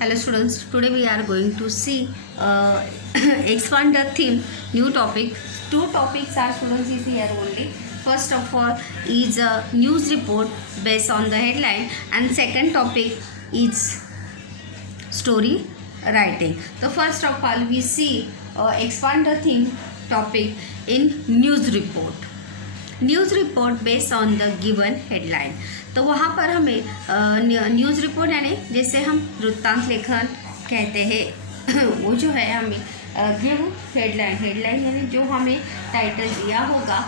Hello students, today we are going to see expand the theme, new topic. Two topics are students is here only. First of all is a news report based on the headline, and second topic is story writing. So first of all we see expand the theme topic in news report. News report based on the given headline. तो वहाँ पर हमें news report यानी जैसे हम वृत्तांत लेखन कहते हैं वो जो है हमें गिव हेडलाइन यानी जो हमें टाइटल दिया होगा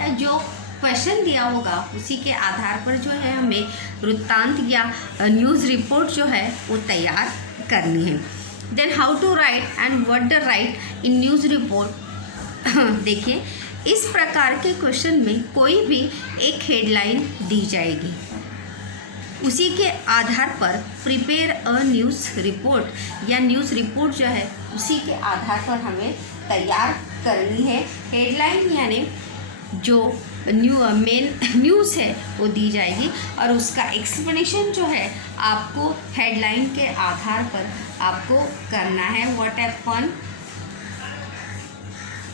या जो क्वेश्चन दिया होगा उसी के आधार पर जो है हमें वृत्तांत या न्यूज़ रिपोर्ट जो है वो तैयार करनी है। Then how to write and what the write in news report. देखिए, इस प्रकार के क्वेश्चन में कोई भी एक हेडलाइन दी जाएगी, उसी के आधार पर प्रिपेयर अ न्यूज़ रिपोर्ट या न्यूज़ रिपोर्ट जो है उसी के आधार पर हमें तैयार करनी है। हेडलाइन यानी जो मेन न्यूज़ है वो दी जाएगी और उसका एक्सप्लेनेशन जो है आपको हेडलाइन के आधार पर आपको करना है। व्हाट हैपन,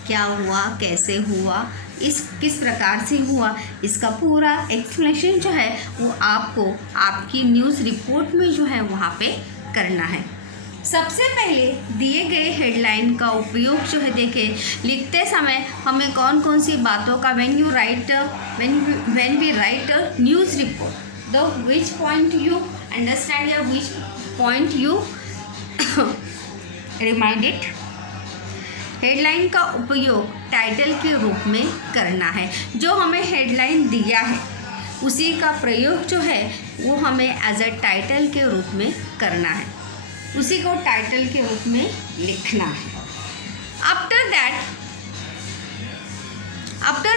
क्या हुआ, कैसे हुआ, किस प्रकार से हुआ, इसका पूरा एक्सप्लेनेशन जो है वो आपको आपकी न्यूज़ रिपोर्ट में जो है वहाँ पे करना है। सबसे पहले दिए गए हेडलाइन का उपयोग जो है देखें, लिखते समय हमें कौन कौन सी बातों का when we write a news report, the which point you understand या which point you remind it. Headline का उपयोग टाइटल के रूप में करना है। जो हमें हेडलाइन दिया है उसी का प्रयोग जो है वो हमें एज अ टाइटल के रूप में करना है, उसी को टाइटल के रूप में लिखना है। After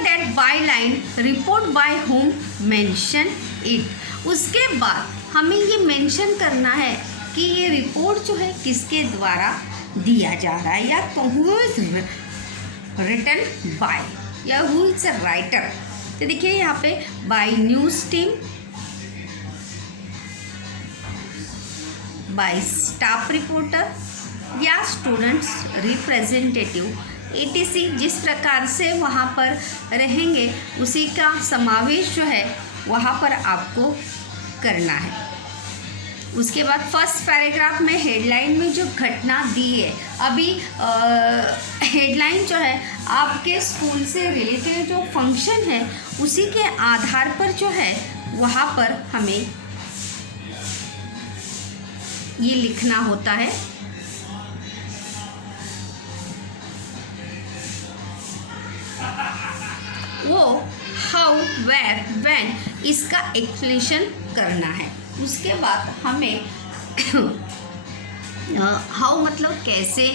that by line report by home mention it. उसके बाद हमें ये मेंशन करना है कि ये रिपोर्ट जो है किसके द्वारा दिया जा रहा है या तो हु इज रिटन बाय या हु इज अ राइटर। तो देखिए यहाँ पे by news team, by staff reporter या स्टूडेंट्स रिप्रेजेंटेटिव etc। जिस प्रकार से वहाँ पर रहेंगे उसी का समावेश जो है वहाँ पर आपको करना है। उसके बाद फर्स्ट पैराग्राफ में हेडलाइन में जो घटना दी है, अभी हेडलाइन जो है आपके स्कूल से रिलेटेड जो फंक्शन है उसी के आधार पर जो है वहाँ पर हमें ये लिखना होता है। वो हाउ, वेयर, व्हेन इसका एक्सप्लेनेशन करना है। उसके बाद हमें हाउ मतलब कैसे,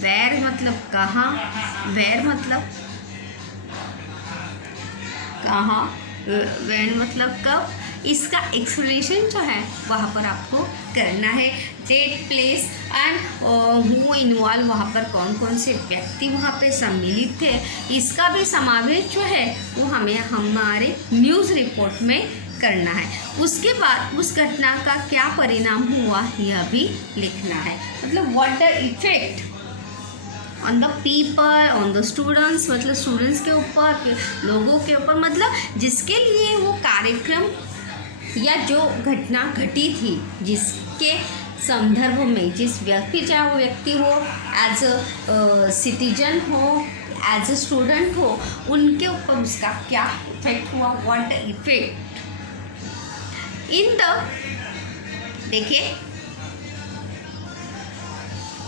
वेयर मतलब कहाँ, वेयर मतलब कहाँ, व्हेन मतलब कब, इसका एक्सप्लेनेशन जो है वहाँ पर आपको करना है। Date, place and who involve, वहाँ पर कौन कौन से व्यक्ति वहाँ पे सम्मिलित थे, इसका भी समावेश जो है वो हमें हमारे न्यूज़ रिपोर्ट में करना है। उसके बाद उस घटना का क्या परिणाम हुआ यह भी लिखना है। मतलब what the effect on the people, on the students, मतलब स्टूडेंट्स के ऊपर, लोगों के ऊपर, मतलब जिसके लिए वो कार्यक्रम या जो घटना घटी थी, जिसके संदर्भ में जिस व्यक्ति, चाहे वो व्यक्ति हो एज अ सिटीजन हो, एज अ स्टूडेंट हो, उनके ऊपर उसका क्या इफेक्ट हुआ, व्हाट द इफेक्ट देखिए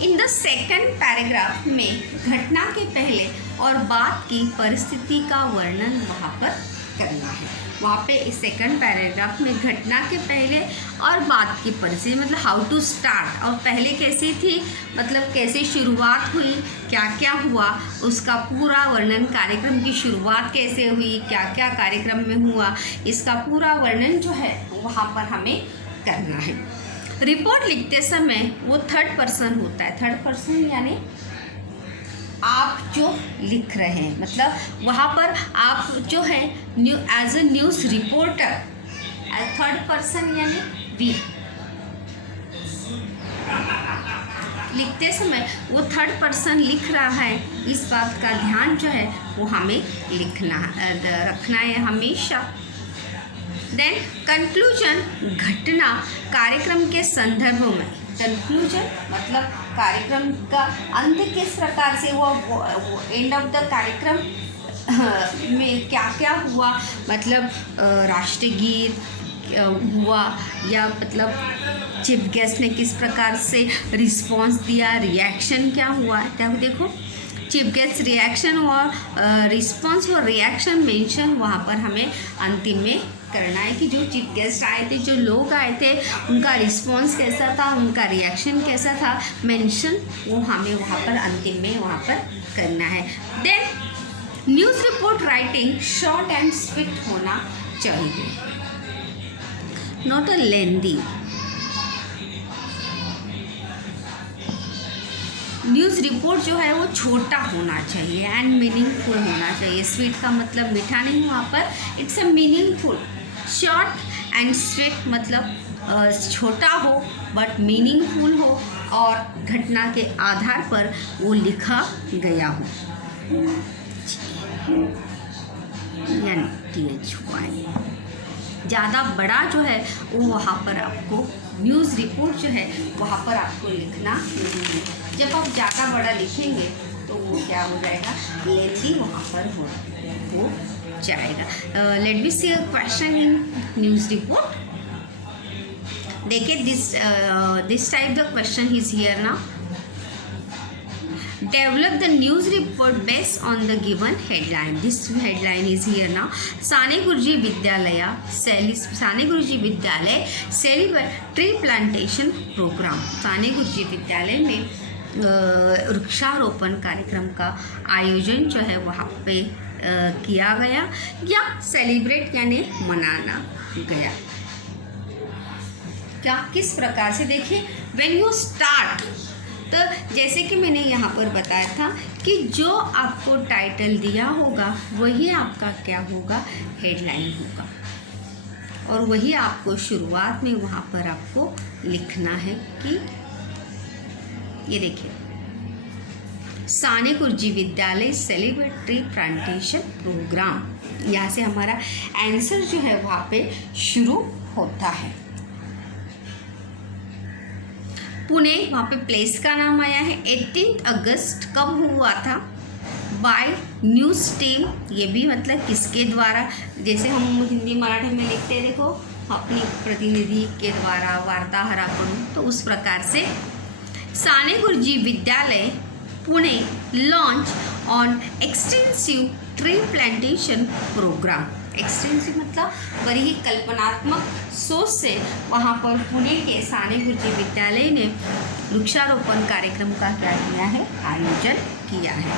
इन द सेकंड पैराग्राफ में घटना के पहले और बाद की परिस्थिति का वर्णन वहाँ पर करना है। वहाँ पे इस सेकंड पैराग्राफ में घटना के पहले और बाद की परिस्थिति, मतलब हाउ टू स्टार्ट, और पहले कैसी थी, मतलब कैसे शुरुआत हुई, क्या क्या हुआ, उसका पूरा वर्णन, कार्यक्रम की शुरुआत कैसे हुई, क्या क्या कार्यक्रम में हुआ, इसका पूरा वर्णन जो है वहाँ पर हमें करना है। रिपोर्ट लिखते समय वो थर्ड पर्सन होता है। थर्ड पर्सन यानी आप जो लिख रहे हैं, मतलब वहाँ पर आप जो है as a news reporter, as third person यानी वी, लिखते समय वो थर्ड पर्सन लिख रहा है, इस बात का ध्यान जो है वो हमें रखना है हमेशा। देन कंक्लूजन, घटना कार्यक्रम के संदर्भ में। कंक्लूजन मतलब कार्यक्रम का अंत किस प्रकार से हुआ, वो एंड ऑफ द कार्यक्रम में क्या क्या हुआ, मतलब राष्ट्रीय गीत हुआ या मतलब चीफ गेस्ट ने किस प्रकार से रिस्पॉन्स दिया, रिएक्शन क्या हुआ। तब देखो चीफ गेस्ट रिएक्शन और रिस्पॉन्स और रिएक्शन मेंशन वहाँ पर हमें अंतिम में करना है कि जो चीफ गेस्ट आए थे, जो लोग आए थे, उनका रिस्पॉन्स कैसा था, उनका रिएक्शन कैसा था, मेंशन वो हमें वहाँ पर अंतिम में वहाँ पर करना है। Then news report writing short and sweet होना चाहिए, not a lengthy. News report जो है वो छोटा होना चाहिए एंड मीनिंगफुल होना चाहिए। स्वीट का मतलब मीठा नहीं, वहाँ पर it's a meaningful. Short and sweet मतलब छोटा हो बट मीनिंगफुल हो और घटना के आधार पर वो लिखा गया हो। ज़्यादा बड़ा जो है वो वहाँ पर आपको न्यूज़ रिपोर्ट जो है वहाँ पर आपको लिखना नहीं है। जब आप ज़्यादा बड़ा लिखेंगे तो वो क्या हो जाएगा, लेंदी वहाँ पर हो जाएगा। Let me see a question in news report. देखिए this type the question is here ना। Develop the news report based on the given headline. This headline is here now. साने गुरुजी विद्यालय celebrate tree plantation program. साने गुरुजी विद्यालय में वृक्षारोपण कार्यक्रम का आयोजन जो है वहाँ पे किया गया या सेलिब्रेट यानी मनाना गया। क्या किस प्रकार से, देखिए when you start, तो जैसे कि मैंने यहाँ पर बताया था कि जो आपको टाइटल दिया होगा वही आपका क्या होगा, हेडलाइन होगा, और वही आपको शुरुआत में वहाँ पर आपको लिखना है कि ये देखिए साने गुरुजी विद्यालय सेलिब्रेट ट्री प्लांटेशन प्रोग्राम, यहाँ से हमारा आंसर जो है वहाँ पे शुरू होता है। पुणे, वहाँ पे प्लेस का नाम आया है। 18 अगस्त कब हुआ था, बाय न्यूज़ टीम, ये भी मतलब किसके द्वारा, जैसे हम हिंदी मराठी में लिखते हैं देखो अपनी प्रतिनिधि के द्वारा वार्ताहराकडून, तो उस प्रकार से Sane Guruji Vidyalaya Pune launch on extensive tree plantation programme. Extensive मतलब बड़ी ही कल्पनात्मक सोच से वहाँ पर पुणे के साने गुरुजी विद्यालय ने वृक्षारोपण कार्यक्रम का क्या किया है, आयोजन किया है।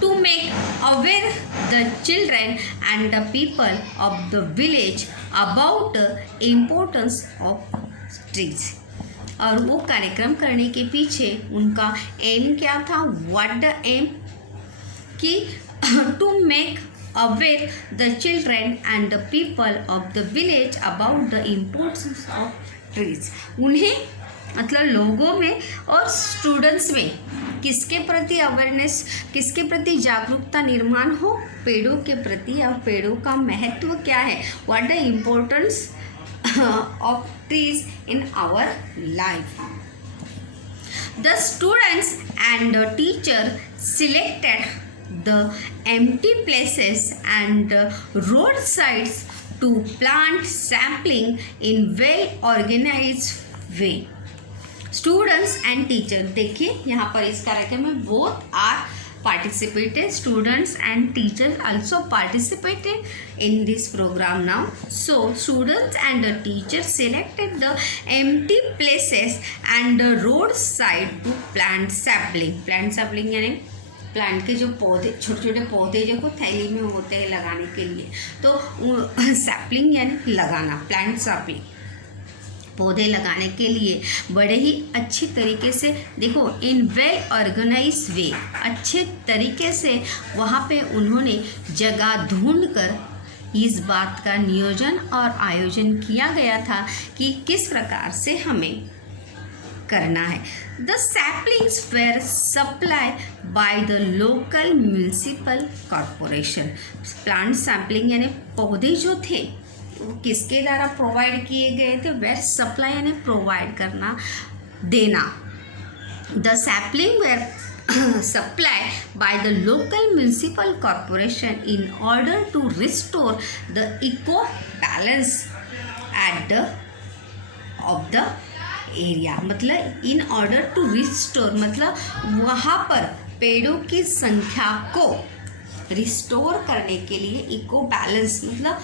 To make aware the children and the people of the village about the importance of trees. और वो कार्यक्रम करने के पीछे उनका एम क्या था, व्हाट द एम, कि to make aware the children and the people of the village about the importance of trees। उन्हें मतलब लोगों में और स्टूडेंट्स में किसके प्रति अवेयरनेस, किसके प्रति जागरूकता निर्माण हो, पेड़ों के प्रति और पेड़ों का महत्व क्या है, what the importance of trees in our life. The students and the teacher selected the empty places and roadsides to plant sapling in well organized way। Students and teacher, देखिए यहाँ पर इस कार्यक्रम में both are participated, students and teachers also participated in this program now। So students and the teachers selected the empty places and the roadside to plant sapling। plant sapling यानी plant के जो पौधे, छोटे छोटे पौधे जो को थैली में होते हैं लगाने के लिए, तो सैपलिंग यानी लगाना, प्लांट सैपलिंग पौधे लगाने के लिए बड़े ही अच्छी तरीके से, देखो इन वेल ऑर्गेनाइज वे, अच्छे तरीके से वहाँ पे उन्होंने जगह ढूंढकर इस बात का नियोजन और आयोजन किया गया था कि किस प्रकार से हमें करना है। The saplings were supply by the local municipal corporation. Plant sampling यानी पौधे जो थे वो किसके द्वारा प्रोवाइड किए गए थे? वेर सप्लाई यानी प्रोवाइड करना, देना। The sapling were supplied by the local municipal corporation in order to restore the eco balance at the of the area। मतलब in order to restore मतलब वहाँ पर पेड़ों की संख्या को रिस्टोर करने के लिए इको बैलेंस मतलब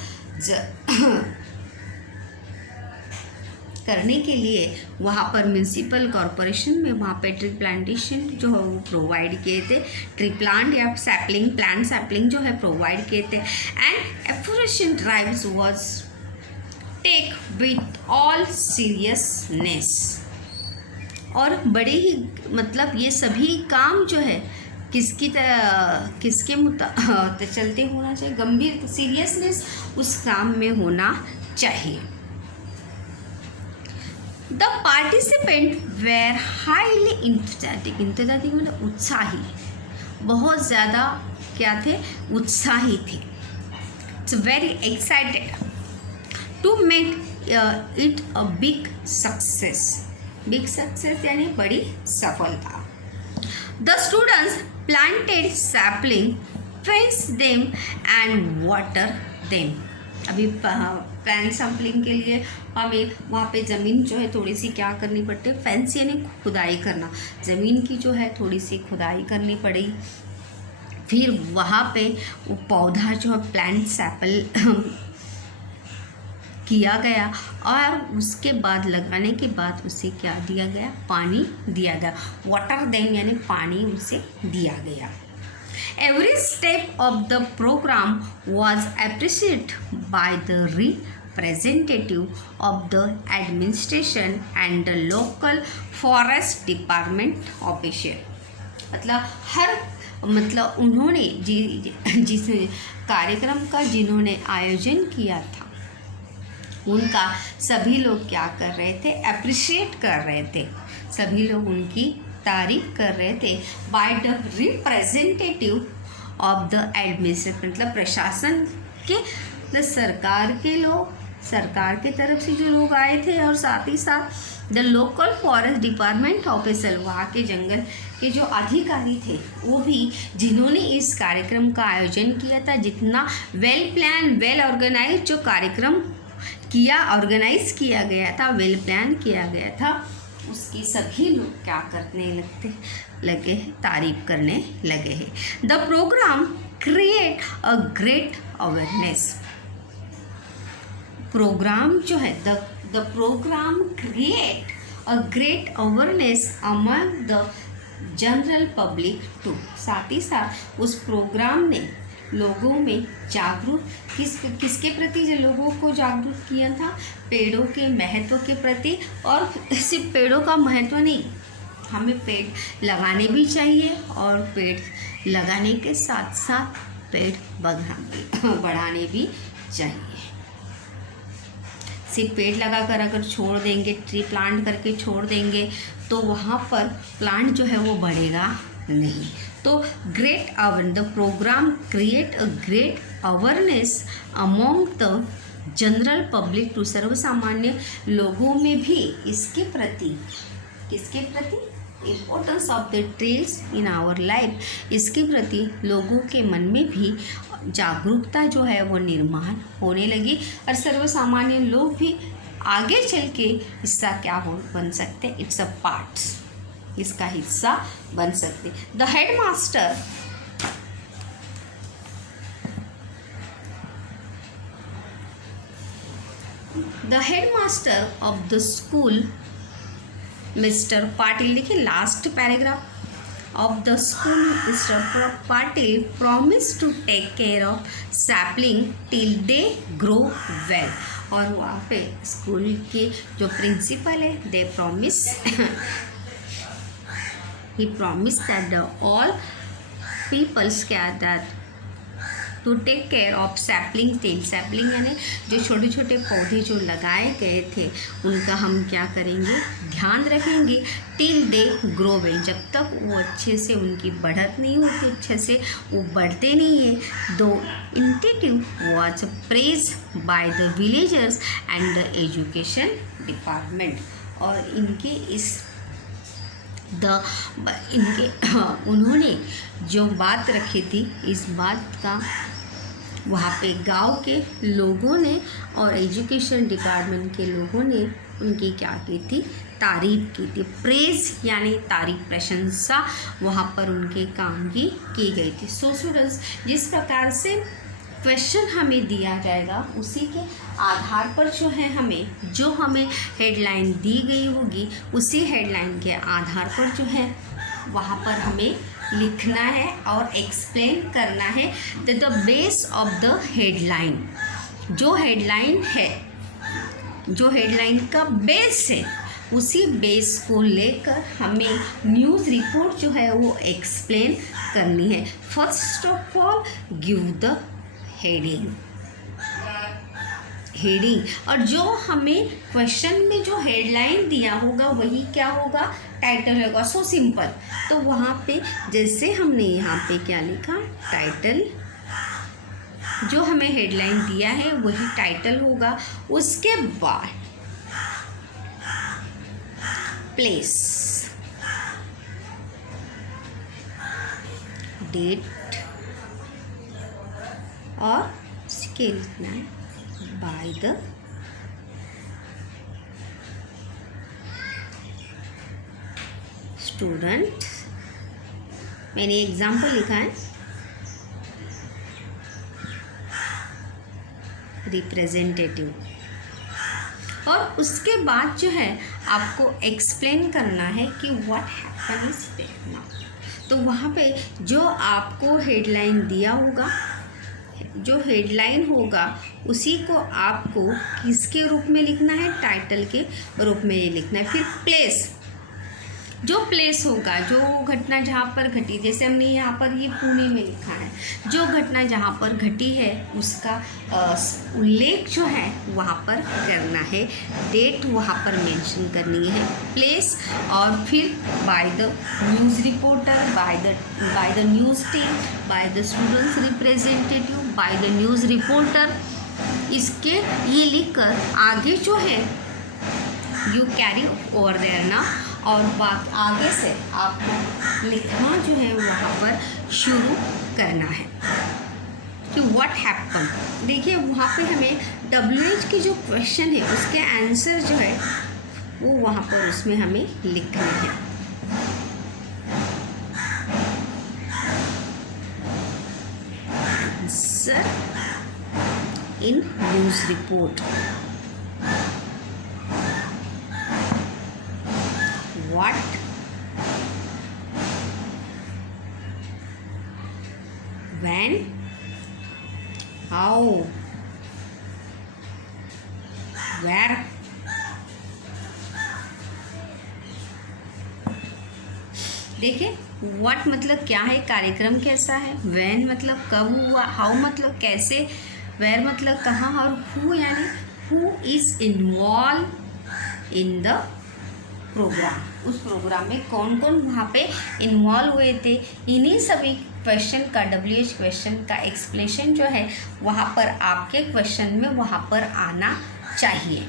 करने के लिए वहाँ पर म्यूनिसिपल कॉरपोरेशन में वहाँ पे ट्री प्लांटेशन जो है वो प्रोवाइड किए थे, ट्री प्लांट या सैपलिंग, प्लांट सैपलिंग जो है प्रोवाइड किए थे। And afforestation drives was take with all seriousness, और बड़े ही मतलब ये सभी काम जो है किसके चलते होना चाहिए? गंभीर सीरियसनेस उस काम में होना चाहिए। The participant were highly enthusiastic. Enthusiastic मतलब उत्साही, बहुत ज़्यादा क्या थे? उत्साही थे। It's very excited to make it a big success. Big success यानी बड़ी सफलता। The students planted sapling, fence them and water them. अभी प्लांट सैम्पलिंग के लिए हमें वहाँ पे ज़मीन जो है थोड़ी सी क्या करनी पड़ती है? फेंस यानी खुदाई करना, ज़मीन की जो है थोड़ी सी खुदाई करनी पड़ी। फिर वहाँ पे वो पौधा जो है प्लांट सैपल किया गया, और उसके बाद लगाने के बाद उसे क्या दिया गया? पानी दिया गया। वाटर देम यानी पानी उसे दिया गया। Every step of the program was appreciated by the representative of the administration and the local forest department official। मतलब उन्होंने जिस कार्यक्रम का जिन्होंने आयोजन किया था उनका सभी लोग क्या कर रहे थे? अप्रिशिएट कर रहे थे, सभी लोग उनकी तारीफ कर रहे थे। By the representative of the administration मतलब प्रशासन के, सरकार के लोग, सरकार के तरफ से जो लोग आए थे, और साथ ही साथ the local forest department officer, वहाँ के जंगल के जो अधिकारी थे वो भी, जिन्होंने इस कार्यक्रम का आयोजन किया था। जितना वेल प्लान, वेल ऑर्गेनाइज जो कार्यक्रम ऑर्गेनाइज किया गया था, वेल प्लान किया गया था, उसकी सभी लोग क्या करने लगे? तारीफ करने लगे हैं। The programme create a great awareness. Programme जो है the programme create a great awareness among the general public too. साथ ही साथ उस प्रोग्राम ने लोगों में जागरूक किसके प्रति जो लोगों को जागरूक किया था? पेड़ों के महत्व के प्रति। और सिर्फ पेड़ों का महत्व नहीं, हमें पेड़ लगाने भी चाहिए, और पेड़ लगाने के साथ साथ पेड़ बढ़ाने भी चाहिए। सिर्फ पेड़ लगाकर अगर छोड़ देंगे, ट्री प्लांट करके छोड़ देंगे, तो वहाँ पर प्लांट जो है वो बढ़ेगा नहीं। तो great aware the programme create a great awareness among the general public too. सर्वसामान्य लोगों में भी इसके प्रति, किसके प्रति? Importance of the trees in our life, इसके प्रति लोगों के मन में भी जागरूकता जो है वो निर्माण होने लगी, और सर्वसामान्य लोग भी आगे चल के इसका क्या बन सकते? इट्स अ पार्ट्स, इसका हिस्सा बन सकते। The headmaster of the school mister Patil, देखिए last paragraph of the school mister Patil promise to take care of sapling till they grow well. और वहाँ पे स्कूल के जो प्रिंसिपल है, they promise he promised that all peoples that to take care of sapling till. Sapling यानी जो छोटे छोटे पौधे जो लगाए गए थे उनका हम क्या करेंगे, ध्यान रखेंगे टिल दे ग्रो वेल, जब तक वो अच्छे से उनकी बढ़त नहीं होती, अच्छे से वो बढ़ते नहीं है। दो institute was praise by the villagers and the education department. और इनके उन्होंने जो बात रखी थी, इस बात का वहाँ पे गांव के लोगों ने और एजुकेशन डिपार्टमेंट के लोगों ने उनकी क्या की थी, तारीफ की थी। प्रेज यानी तारीफ, प्रशंसा वहाँ पर उनके काम की गई थी। सो स्टूडेंट्स, जिस प्रकार से क्वेश्चन हमें दिया जाएगा उसी के आधार पर जो हमें हेडलाइन दी गई होगी, उसी हेडलाइन के आधार पर जो है वहाँ पर हमें लिखना है और एक्सप्लेन करना है। The base of the headline, जो हेडलाइन है, जो हेडलाइन का बेस है, उसी बेस को लेकर हमें न्यूज़ रिपोर्ट जो है वो एक्सप्लेन करनी है। First of all give the heading, और जो हमें क्वेश्चन में जो हेडलाइन दिया होगा वही क्या होगा, टाइटल होगा। So simple. तो वहाँ पे जैसे हमने यहाँ पे क्या लिखा, टाइटल, जो हमें हेडलाइन दिया है वही टाइटल होगा। उसके बाद प्लेस, डेट और स्केल लिखना है, बाय द स्टूडेंट। मैंने एग्जाम्पल लिखा है, रिप्रेजेंटेटिव। और उसके बाद जो है आपको एक्सप्लेन करना है कि what happen is there now. तो वहाँ पे जो आपको हेडलाइन दिया होगा, जो हेडलाइन होगा उसी को आपको किसके रूप में लिखना है, टाइटल के रूप में ये लिखना है। फिर प्लेस, जो प्लेस होगा, जो घटना जहाँ पर घटी, जैसे हमने यहाँ पर ये पुणे में लिखा है, जो घटना जहाँ पर घटी है उसका उल्लेख जो है वहाँ पर करना है, डेट वहाँ पर मेंशन करनी है, प्लेस। और फिर by the news reporter, by the news team, by the students representative, by the news reporter, इसके ये लिखकर आगे जो है यू कैरी ओवर देयर ना। और बात आगे से आपको लिखना जो है वहाँ पर शुरू करना है कि व्हाट हैपन। देखिए वहाँ पे हमें WH की जो क्वेश्चन है उसके आंसर जो है वो वहाँ पर उसमें हमें लिखना है। Answer in news report, what, when, how, where। देखिए व्हाट मतलब क्या है, कार्यक्रम कैसा है, when मतलब कब हुआ, how मतलब कैसे, where मतलब कहाँ, और who यानी who is involved in the programme. उस प्रोग्राम में कौन कौन वहाँ पे इन्वॉल्व हुए थे, इन्हीं सभी क्वेश्चन का, WH क्वेश्चन का एक्सप्लेनेशन जो है वहाँ पर आपके क्वेश्चन में वहाँ पर आना चाहिए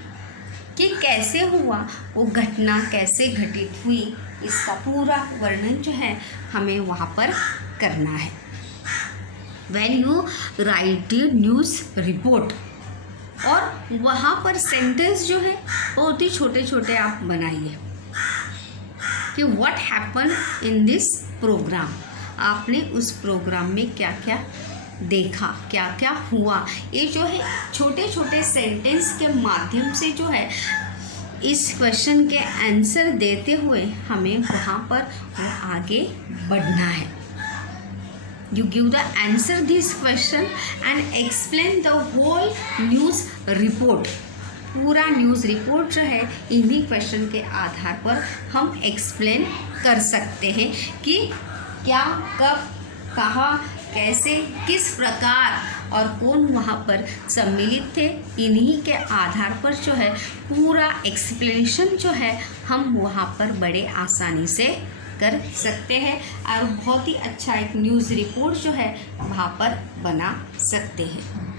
कि कैसे हुआ वो घटना, कैसे घटित हुई, इसका पूरा वर्णन जो है हमें वहाँ पर करना है। When you right the news report, और वहाँ पर सेंटेंस जो है बहुत ही छोटे छोटे आप बनाइए कि what happen in this programme, आपने उस प्रोग्राम में क्या क्या देखा, क्या क्या हुआ। ये जो है छोटे छोटे सेंटेंस के माध्यम से जो है इस क्वेश्चन के आंसर देते हुए हमें वहाँ पर आगे बढ़ना है। You give the answer this question and explain the whole news report। पूरा न्यूज़ रिपोर्ट जो है इन्हीं क्वेश्चन के आधार पर हम एक्सप्लेन कर सकते हैं कि क्या, कब, कहाँ, कैसे, किस प्रकार और कौन वहाँ पर सम्मिलित थे, इन्हीं के आधार पर जो है पूरा एक्सप्लेनेशन जो है हम वहाँ पर बड़े आसानी से कर सकते हैं और बहुत ही अच्छा एक न्यूज़ रिपोर्ट जो है वहाँ पर बना सकते हैं।